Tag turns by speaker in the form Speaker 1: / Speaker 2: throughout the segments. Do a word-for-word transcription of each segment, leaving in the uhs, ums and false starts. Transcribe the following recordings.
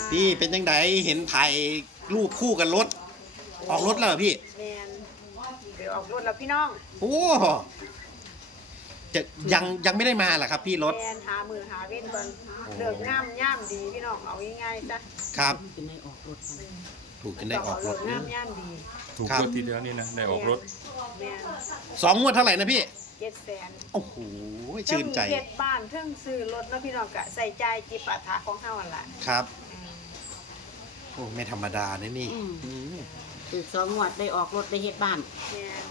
Speaker 1: พี่เป็นยังไงเห็นถ่ายรูปคู่กันรถออกรถแล้วเหรอพี่
Speaker 2: แมนเดี๋ยวออกรถแล้วพี่น้อง
Speaker 1: โอ้จะยังยังไม่ได้มาเหรอครับ พี่รถ
Speaker 2: แมนหามือหาเว้นก่อนเลิกง่ามย่ามดีพี่น้องเอาง่ายๆจ้ะ
Speaker 1: ครับ
Speaker 3: เป็นในออกรถกัน
Speaker 1: ถูกกันได้ออกรถ
Speaker 2: เลิกง่ามย่ามดี
Speaker 4: ถูก
Speaker 1: ครับ
Speaker 4: รถทีเดียวนี่นะได้ออกรถ
Speaker 2: แมน
Speaker 1: สองงวดเท่าไหร่นะพี่
Speaker 2: เจ็ดแสน
Speaker 1: โอ้โหชื่นใจ
Speaker 2: เฮ็ดบ้านเทิงซื้อรถแล้วพี่น้องกะใส่ใจจิปาถาของเฮาหั่นล่ะ
Speaker 1: ครับ
Speaker 2: อืม
Speaker 1: โอ้ไม่ธรรมดานะนี่
Speaker 3: อืม
Speaker 1: อืม
Speaker 3: ตื่นสองงวดได้ออกรถได้เฮ็ดบ้าน
Speaker 2: แมน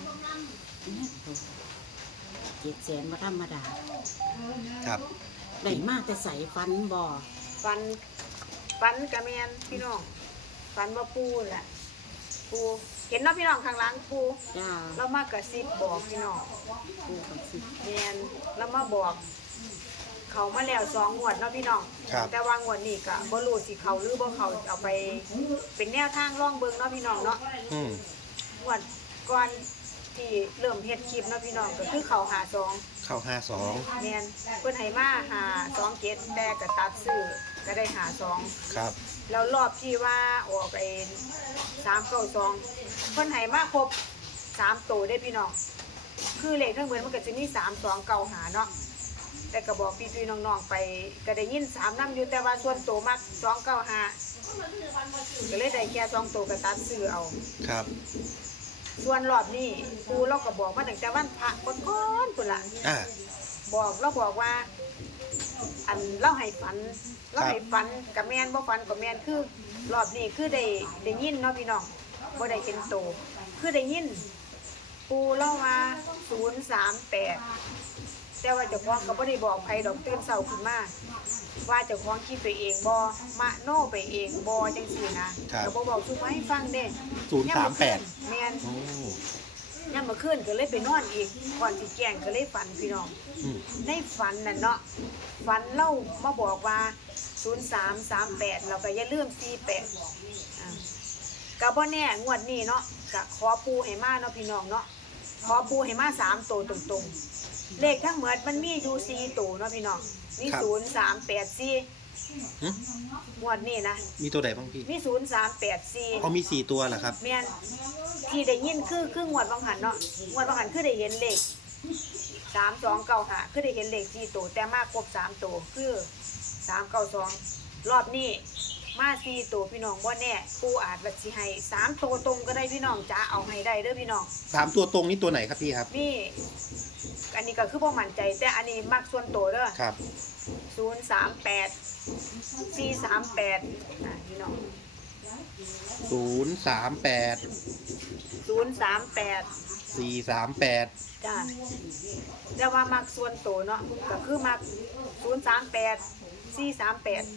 Speaker 3: เจ็ดแสนมาธรรมดา
Speaker 1: ครับ
Speaker 3: ได้มากแต่ใส่ฟันบ่อ
Speaker 2: ฟันฟันกะแมนพี่น้องฟันว่าปูแหละปูเห็นเนาะพี่น้องข้างหลังปู
Speaker 3: จ้า
Speaker 2: เรามากระซิบบอกพี่น้อง
Speaker 3: ปูกับสิ
Speaker 2: แมนแล้วมาบอก เขามาแล้วสองงวดเนาะพี่น้อง
Speaker 1: ครับ
Speaker 2: แต่ว่างวดนี้ก็บ่รู้สิเขาหรือบ่เขาเอาไปเป็นแนวทางร่องเบิ่งเนาะพี่น้องเนาะ
Speaker 1: อืม
Speaker 2: งวดก่อนที่เริ่มเฮ็ดคลิปเนาะพี่น้องก็คือเขาหาสอง
Speaker 1: เข้าห้าสอง
Speaker 2: แมนเพิ่นให้มาหาสองเกตแต่ก็ตัดซื้อก็ได้หาสอง
Speaker 1: ครับ
Speaker 2: แล้วรอบที่ว่าออกไอ้สามเก้าสองเพิ่นให้มาครบสามตัวได้พี่น้องคือเลขทั้งหมดมันก็จะมีสามสองเก้าหาเนาะแต่ก็บอกพี่ๆน้องๆไปก็ได้ยินสามน้ำอยู่แต่ว่าส่วนตัวมักสองเก้าหาก็เลยได้แค่สองตัวก็ตัดซื้อเอา
Speaker 1: ครับ
Speaker 2: ส่วนรอบนี้ครูเราก็บอกมาตั้งแต่วันพระก่อนๆพุ่นล่ะ
Speaker 1: อ่า
Speaker 2: บอกเราบอกว่า อันเราให้ฝันเราให้ฝันกับแมนบ่ฝันกับแมนคือรอบนี้คือได้ได้ยินเนาะพี่น้องบ่ได้เป็นโตคือได้ยิน ปูเล่ามาศูนย์สามแปดแต่ว่าเจ้าของก็บ่ได้บอกใครดอกตื่นเช้าขึ้นมาว่าเจ้าของคิดไปเองบ่มะโนไปเองบ่จังซี่นะก็บ่บอกทุกให้ฟังเด้
Speaker 1: ศูนย์สามแปด
Speaker 2: แม่น
Speaker 1: โอ้
Speaker 2: ยามมื้อคืนก็เลยไปนอนอีกก่อนสิแจ้งก็เลยฝันพี่น้อง
Speaker 1: อืม
Speaker 2: ในฝันน่ะเนาะฝันเล่ามาบอกว่าศูนย์สามสามแปดเราก็อย่าลืมสี่แปดอ่าก็บ่แน่งวดนี้เนาะก็ขอปูให้มาเนาะพี่น้องเนาะขอปูให้มาสามตัวตรงๆเลขทั้งหมดมันมีอยู่สี่ตัวเนาะพี่น้องมีศูนย์สามแปดสี่
Speaker 1: หึ
Speaker 2: งวดนี้นะ
Speaker 1: มีตัวไหนบ้างพี่
Speaker 2: มีศูนย์สามแปดสี่
Speaker 1: อ๋อมีสี่ตัวเหรอครับ
Speaker 2: แม่นที่ได้ยินคือคืองวดบางหันเนาะงวดบางหันคือได้เห็นเลขสามสองเก้าห้าคือได้เห็นเลขสี่ตัวแต่มาครบสามตัวคือสามเก้าสองรอบนี้มาสี่ตัวพี่น้องว่าแน่ปูอาจบัดสิให้สามตัวตรงก็ได้พี่น้องจ้าเอาให้ได้เด้อพี่น้อง
Speaker 1: สามตัวตรงนี่ตัวไหนครับพี่ครับ
Speaker 2: นี่อันนี้ก็คือบ่มั่นใจ แต่อันนี้มักส่วนตัวเด้อ
Speaker 1: ครับ
Speaker 2: ศูนย์สามแปดสี่สามแปดอ่ะพี่น้อง
Speaker 1: ศูนย์สามแปด
Speaker 2: ศูนย์สามแปด
Speaker 1: สี่สามแปด
Speaker 2: จ้าแต่ว่ามักส่วนตัวเนาะก็คือมักศูนย์สามแปดสี่สามแปด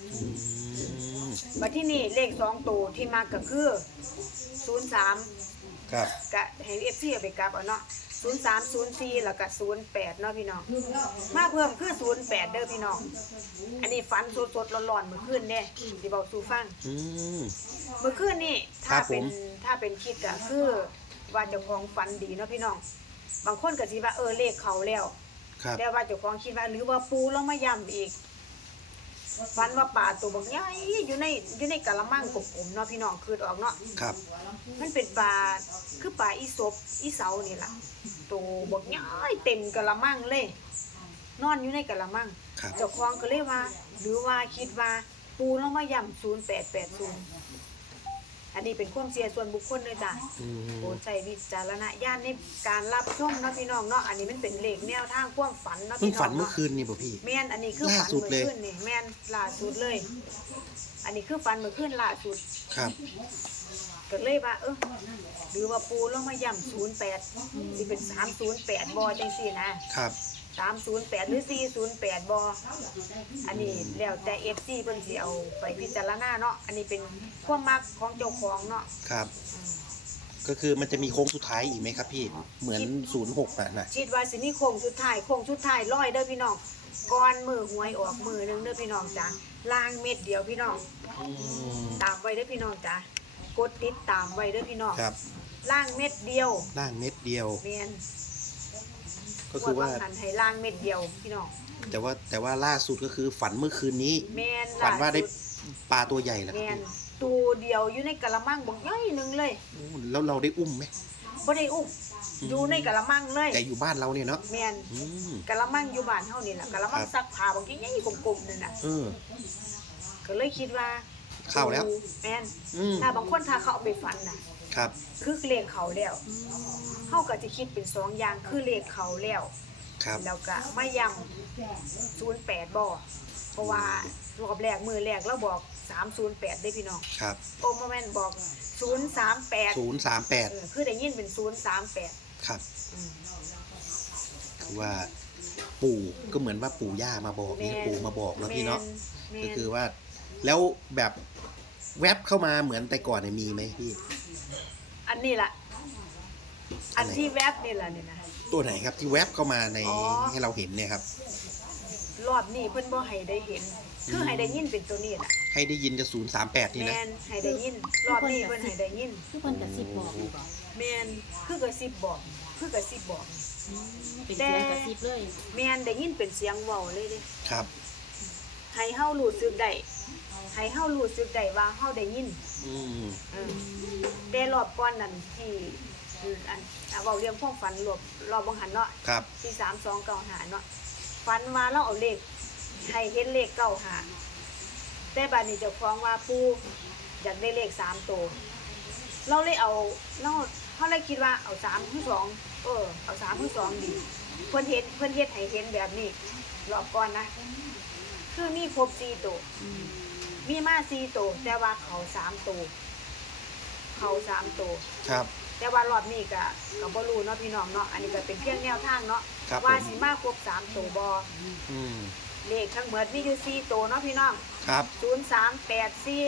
Speaker 2: บัดที่นี่เลขสองตัวที่มักก็คือศูนย์สาม
Speaker 1: ครับ
Speaker 2: กะให้เอฟซีเอาไปกลับเอาเนาะศูนย์สามศูนย์สี่แล้วก็ศูนย์แปดเนาะพี่น้องมาเพิ่มคือศูนย์แปดเด้อพี่น้องอันนี้ฝันสดๆร้อนๆเมื่อคืนเนี่ยสิบอกสู่ฟัง
Speaker 1: อืม
Speaker 2: เมื่อคืนนี่
Speaker 1: ครั
Speaker 2: ถ้า
Speaker 1: บผม
Speaker 2: เป็นถ้าเป็นคิดก็คือว่าเจ้าของฝันดีเนาะพี่น้องบางคนก็สิว่าเออเลขเขาแล้ว
Speaker 1: ครับ
Speaker 2: แต่ว่าเจ้าของคิดว่าหรือว่าปูแล้วมาย้ำอีกฝันว่าป่าตัวบักใหญ่อยู่ในอยู่ในกะละมังกลมๆเนาะพี่น้องคือออกเนาะ
Speaker 1: ครับ
Speaker 2: มันเป็นปลาคือปลาอีศบอีเสานี่ล่ะตัวบักใหญ่เต็มกะละมังเลย นอนอยู่ในกะละมัง
Speaker 1: ครับ
Speaker 2: เจ้าของก็เลยว่า หรือว่าคิดว่าปูแล้วมาย้ำศูนย์แปดแปดศูนย์อันนี้เป็นความเชื่อส่วนบุคคลเลยจ้ะ
Speaker 1: อืม
Speaker 2: โปรดใช้วิจารณญาณในการรับชมเนาะพี่น้องเนาะอันนี้มันเป็นเลขแนวทางความฝันเนาะ
Speaker 1: เพิ่ง
Speaker 2: พี่น้อง
Speaker 1: ฝันเมื่อ
Speaker 2: เนาะ
Speaker 1: คืนนี่ป่ะพี่
Speaker 2: แม่นอันนี้คือฝัน
Speaker 1: ล่าสุด
Speaker 2: เมื่
Speaker 1: เล
Speaker 2: อย คืนนี่แม่นล่าสุดเลย อันนี้คือฝันเมื่อคืนล่าสุด
Speaker 1: ครับ
Speaker 2: ก็เลยว่าเออหรือว่าปูลงมาย่ำศูนย์แปดสิเป็นสามศูนย์แปดบอจังสี่นะครับ สามศูนย์แปดหรือสี่ศูนย์แปดบออันนี้แล้วแต่เอฟซีเพิ่นสิเอาไปพิจารณาเนาะอันนี้เป็นความมักของเจ้าของเนาะ
Speaker 1: ครับ ก็คือมันจะมีโค้งสุดท้ายอีกไหมครับพี่ เหมือนศูนย์หกอ่ะนะ
Speaker 2: คิดว่าสิมีโค้งสุดท้ายโค้งสุดท้ายร้อยเด้อพี่น้องก่อนมือหวยออกมือหนึงเด้อพี่น้องจ้ะล่างเม็ดเดียวพี่น้อง
Speaker 1: อืม
Speaker 2: ตามไว้เด้อพี่น้องจ้ะกดติดตามไว้เด้อพี่น้อง
Speaker 1: ครับ
Speaker 2: ล่างเม็ดเดียว
Speaker 1: ล่างเม็ดเดียว
Speaker 2: แม่น
Speaker 1: ก็คือว่า
Speaker 2: งดหันให้ล่างเม็ดเดียวพี่น้อง
Speaker 1: แต่ว่าแต่ว่าล่าสุดก็คือฝันเมื่อคืนนี้
Speaker 2: แม่น
Speaker 1: ฝันว่าได้
Speaker 2: ล่สุ
Speaker 1: ปลาตัวใหญ่เหรอค
Speaker 2: แม
Speaker 1: รับ
Speaker 2: น
Speaker 1: พี่
Speaker 2: ตัวเดียวอยู่ในกะละมังบักใหญ่หนึงเลย
Speaker 1: โอ้แล้วเราได้อุ้มไหม
Speaker 2: บ่ได้อุ้ม
Speaker 1: อืม
Speaker 2: อยู่ในกะละมังเลย
Speaker 1: แต่อยู่บ้านเราเนี่ยเนาะ
Speaker 2: แมน
Speaker 1: อืม
Speaker 2: กะละมังอยู่บ้านเฮานี่แหละกะละมัง
Speaker 1: ครับ
Speaker 2: ซักผ้าบักใหญ่ๆกลมๆนั่นน่ะ
Speaker 1: เออ
Speaker 2: ก็เลยคิดว่า
Speaker 1: เข้าแล้ว
Speaker 2: แมน
Speaker 1: อืม
Speaker 2: ถ้าบางคนถ้าเขาเอาไปฝันน่ะ
Speaker 1: ครับ
Speaker 2: คือเลขเขาแล้วเฮาก็จะคิดเป็นสองอย่างคือเลขเขาแล้ว
Speaker 1: ครับ
Speaker 2: แล้วก็มาย้ำศูนย์แปดบ่เพราะว่ารอบแรกมือแรกเราบอกสามศูนย์แปดได้พี่น้อง
Speaker 1: ครับ
Speaker 2: โอ้โมเมนต์บอกศูนย์สามแปด
Speaker 1: ศูนย์สามแปด
Speaker 2: เออคือได้ยินเป็นศูนย์สามแปด
Speaker 1: ครับคือว่าปู่ก็เหมือนว่าปู่ย่ามาบอกนี่ปู่มาบอกแล้วพี่เนาะก็คือว่า แล้วแบบแวบเข้ามาเหมือนแต่ก่อนเนี่ยมีไหมพี่
Speaker 2: อันนี้ล่ะ
Speaker 1: อั
Speaker 2: อั
Speaker 1: น
Speaker 2: น
Speaker 1: ไหน
Speaker 2: ที่แวบนี่ล่ะเนี่ยนะ
Speaker 1: ตัวไหนครับที่แวบเข้ามาใน
Speaker 2: อ๋อ
Speaker 1: ให้เราเห็นเนี่ยครับ
Speaker 2: รอบนี้เพิ่นบ่ให้ได้เห็น คือให้ได้ยินเป็นตัวนี้ล่ะ
Speaker 1: ให้ได้ยินจะศูนย์สามแปดนี่
Speaker 2: แม
Speaker 1: นะ
Speaker 2: นให้ได้ยิน รอบนี้เพิ่นให้ได้ยิน
Speaker 3: คือเพิ่นกระซิบบอกนี่บ่
Speaker 2: แมนคือกระซิบบอก คือกระซิบบอก
Speaker 3: เป็นเสียงกระซิบเลย
Speaker 2: แมนได้ยินเป็นเสียงเว้าเลยเด้
Speaker 1: ครับ
Speaker 2: ให้เฮารู้สึกได้ให้เฮารู้สึกได้ว่าเฮาได้ยิน
Speaker 1: อืม
Speaker 2: เออแต่รอบก่อนนั่นที่อันอ่ะเว้าเรื่องความฝันรอบรอบบังหันเนาะ
Speaker 1: ครับ
Speaker 2: ที่สามสองเก้าหาเนาะฝันว่าเราเอาเลขให้เห็นเลขเก้าหาแต่บัดนี้เจ้าของว่าปู่อยากได้เลขสามตัวเราเลยเอาเราเขาเลยคิดว่าเอาสามคือสองเออเอาสามคือสองดีเพิ่นเฮ็ดเพิ่นเฮ็ดให้เห็นแบบนี้รอบก่อนนะคือมีครบสี่ตัวมีมาสี่ตัวแต่ว่าเขาสามตัวเขาสามตัว
Speaker 1: ครับ
Speaker 2: แต่ว่ารอบนี้ก็ก็บ่รู้เนาะพี่น้องเนาะอันนี้ก็เป็นเพียงแนวทางเนาะ
Speaker 1: ครับ
Speaker 2: ว่า
Speaker 1: ผม
Speaker 2: สิมาครบสามตัวบ่
Speaker 1: อืม
Speaker 2: เลขทั้งหมดมีอยู่สี่ตัวเนาะพี่น้อง
Speaker 1: ครับ
Speaker 2: ศูนย์ สาม แปด สี่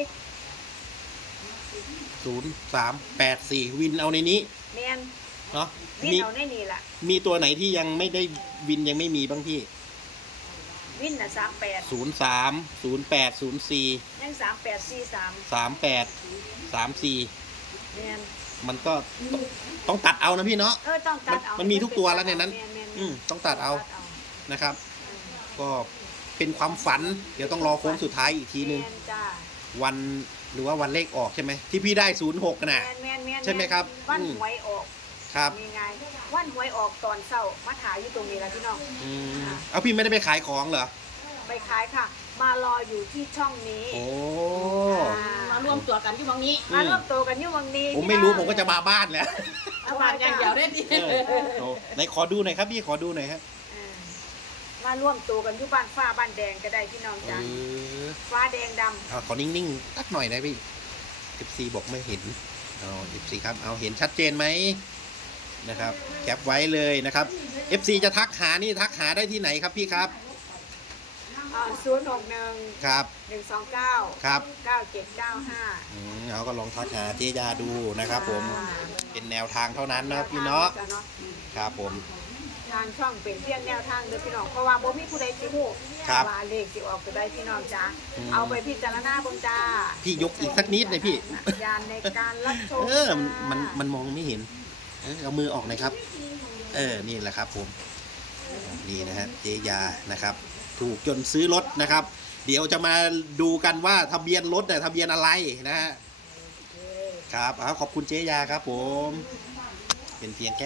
Speaker 1: ศูนย์สามแปดสี่วินเอาในนี้
Speaker 2: แม่น
Speaker 1: เนาะ
Speaker 2: วิน
Speaker 1: มี
Speaker 2: เอาในนี่ล่ะ
Speaker 1: มีตัวไหนที่ยังไม่ได้วินยังไม่มีบ้างพี่
Speaker 2: วินน่ะสามแปด
Speaker 1: ศูนย์สามศูนย์แปดศูนย์สี่
Speaker 2: ยังสามแปด สี่ สาม
Speaker 1: สามแปดสามสี่
Speaker 2: แม่น
Speaker 1: มันก็ต้องต้องตัดเอานะพี่เนาะ
Speaker 2: เออต้องตัดเอา
Speaker 1: มันมีทุกตัวแล้วในนั้น
Speaker 2: แม่ๆๆ
Speaker 1: อืมต้องตัดเอา
Speaker 2: ตัด
Speaker 1: นะครับ ก็เป็นความฝัน เดี๋ยวต้องรอโค้งสุดท้ายอีกทีนึง
Speaker 2: แม่นจ้า
Speaker 1: วันหรือว่าวันเลขออกใช่ไหมที่พี่ได้ศูนย์หกน่ะ
Speaker 2: แม่นแม่นแม่น
Speaker 1: ใช่ไหมครับ
Speaker 2: วัน
Speaker 1: อืม
Speaker 2: หวยออก
Speaker 1: ครับ
Speaker 2: มีไงวันหวยออกตอนเช้ามาถ่ายอยู่ตรงนี้แล้วพี่น้อง
Speaker 1: อืมเอาพี่ไม่ได้ไปขายของเหรอ
Speaker 2: ไปขายค่ะ มารออยู่ที่ช่องนี้
Speaker 1: โอ้
Speaker 3: มารวมตัวกันอยู่ตรงนี้
Speaker 2: มาร่วมตัวกันอยู่วังนี้
Speaker 1: ผมไม่รู้ผมก็จะมาบ้านแล้ว
Speaker 3: เอาบ้านอย่างเดียวได้ดิ
Speaker 1: เออโอ้ไหนขอดูหน่อยครับพี่ขอดูหน่อยครับ
Speaker 2: เออมาร่วมตัวกันอยู่บ้านฟ้าบ้านแดงก็ได้พี่น้อง
Speaker 1: เอ
Speaker 2: จ้า
Speaker 1: อ
Speaker 2: ฟ้าแดงด
Speaker 1: เอาขอนิ่งๆสักหน่อยนะพี่ เอฟ ซี บอกไม่เห็นเอา เอฟ ซี ครับเอาเห็นชัดเจนไหมนะครับแคปไว้เลยนะครับ เอฟ ซี จะทักหานี่ทักหาได้ที่ไหนครับพี่ครับ
Speaker 2: ศูนย์หกหนึ่ง
Speaker 1: ครับ
Speaker 2: หนึ่งสองเก้า
Speaker 1: ครับ
Speaker 2: เก้าเจ็ดเก้าห้า
Speaker 1: อืมเอาก็ลองทักหาเจยาดูนะครับผมเป็นแนวทางเท่านั้นนะพี่เนาะครับผม
Speaker 2: ทางช่องเป็นเพียงแนวทางเด้อพี่น้องเพราะว่าบ่มีผู้ใดสิฮู้
Speaker 1: ครับ
Speaker 2: ว่าเลขสิออกตัวใดพี่น้องจ้า
Speaker 1: อืม
Speaker 2: เอาไปพิจารณาเบิ่งจ้า
Speaker 1: พี่ยกอีกสักนิดเลยพี่
Speaker 2: ยานในการรับชม
Speaker 1: เออมันมันมันมองไม่เห็นเออเอามือออกหน่อยครับ เออนี่แหละครับผมนี่นะฮะเจยานะครับ ถูกจนซื้อรถนะครับ เดี๋ยวจะมาดูกันว่าทะเบียนรถเนี่ยทะเบียนอะไรนะฮะครับเอาขอบคุณเจยาครับผม เป็นเพียงแค่